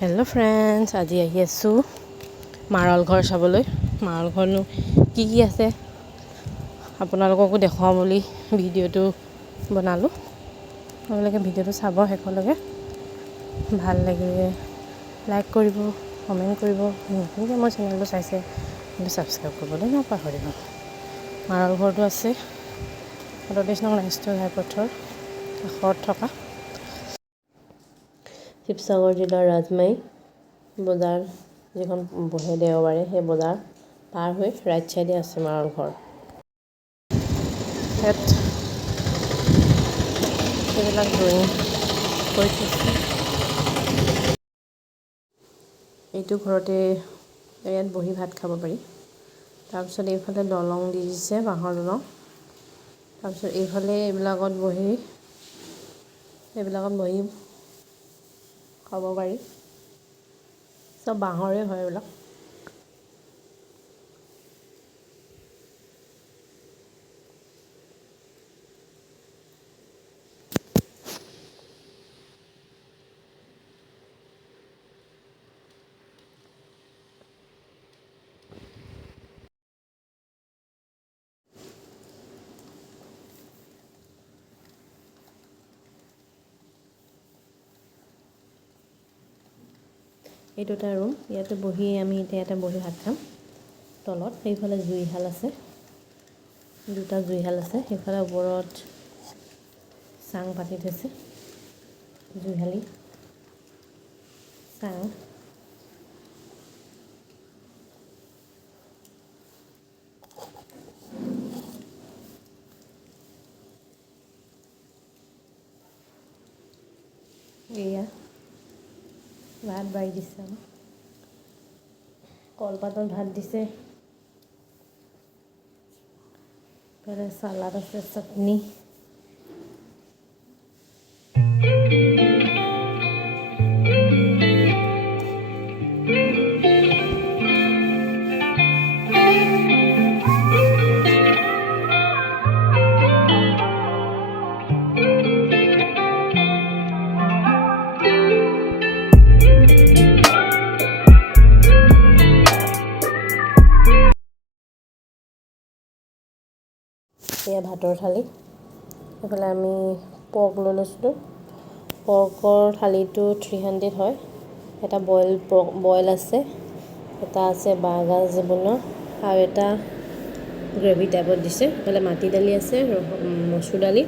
Hello' friends, আজি আহি আছোঁ মাৰল ঘৰ চাবলৈ। মাৰল ঘৰনো কি আছে আপোনালোককো দেখুৱাওঁ বুলি ভিডিঅ'টো বনালোঁ। আপোনালোকে ভিডিঅ'টো চাব শেষলৈকে। ভাল লাগিলে লাইক কৰিব, কমেণ্ট কৰিব। নতুনকৈ মোৰ চেনেলটো চাইছে কিন্তু ছাবস্ক্ৰাইব কৰিবলৈ নাপাহৰিব। মাৰল ঘৰটো আছে ৩৭ নং ৰাষ্ট্ৰীয় ঘাইপথৰ কাষত থকা শিৱসাগৰ জিলাৰ ৰাজমাই বজাৰ, যিখন বহে দেওবাৰে, সেই বজাৰ পাৰ হৈ ৰাইট চাইডে আছে মাৰল ঘৰ। ইয়াত এইবিলাক ড্ৰয়িং কৰি থৈছে। এইটো ঘৰতে ইয়াত বহি ভাত খাব পাৰি। তাৰপিছত এইফালে দলং দি দিছে, বাঁহৰ দলং। তাৰপিছত এইফালে এইবিলাকত বহি খাব পাৰি। চব বাঁহৰে হয় এইবিলাক। এইটো এটা ৰুম, ইয়াতে বহি আমি ইয়াতে বহি ভাত খাম। তলত সেইফালে জুইশাল আছে, দুটা জুইশাল আছে। সেইফালে ওপৰত চাং পাতি থৈছে, জুইশালি চাং। এয়া ভাত বাঢ়ি দিছে, কলপাতত ভাত দিছে। এইফালে চালাড আছে, চাটনি। এয়া ভাতৰ থালি। এইফালে আমি পৰ্ক লৈ লৈছিলোঁ। পৰ্কৰ থালিটো 300 হয়। এটা বইল আছে, এটা আছে বাঁহগাজ বনোৱা, আৰু এটা গ্ৰেভি টাইপত দিছে। এইফালে মাটি দালি আছে, মচুৰ দালি।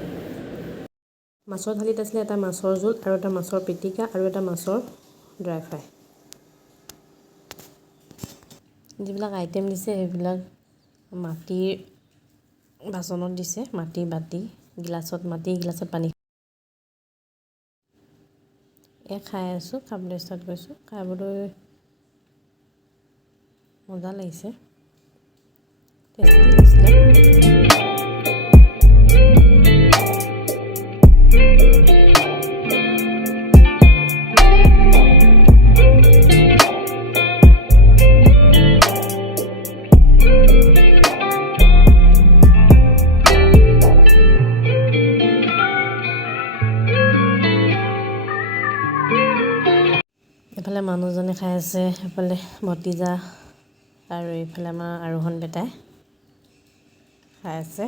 মাছৰ থালিত আছিলে এটা মাছৰ জোল, আৰু এটা মাছৰ পিটিকা, আৰু এটা মাছৰ ড্ৰাই ফ্ৰাই। যিবিলাক আইটেম দিছে সেইবিলাক মাটিৰ বাচনত দিছে, মাটি বাতি, গিলাচত পানী। খাই আছোঁ, খাবলৈ ষ্টাৰ্ট কৰিছোঁ। খাবলৈ মজা লাগিছে, টেষ্টি হৈছিলে। এফালে মানুহজনে খাই আছে, এফালে ভতিজা, আৰু এইফালে আমাৰ আৰোহণ বেটাই খাই আছে।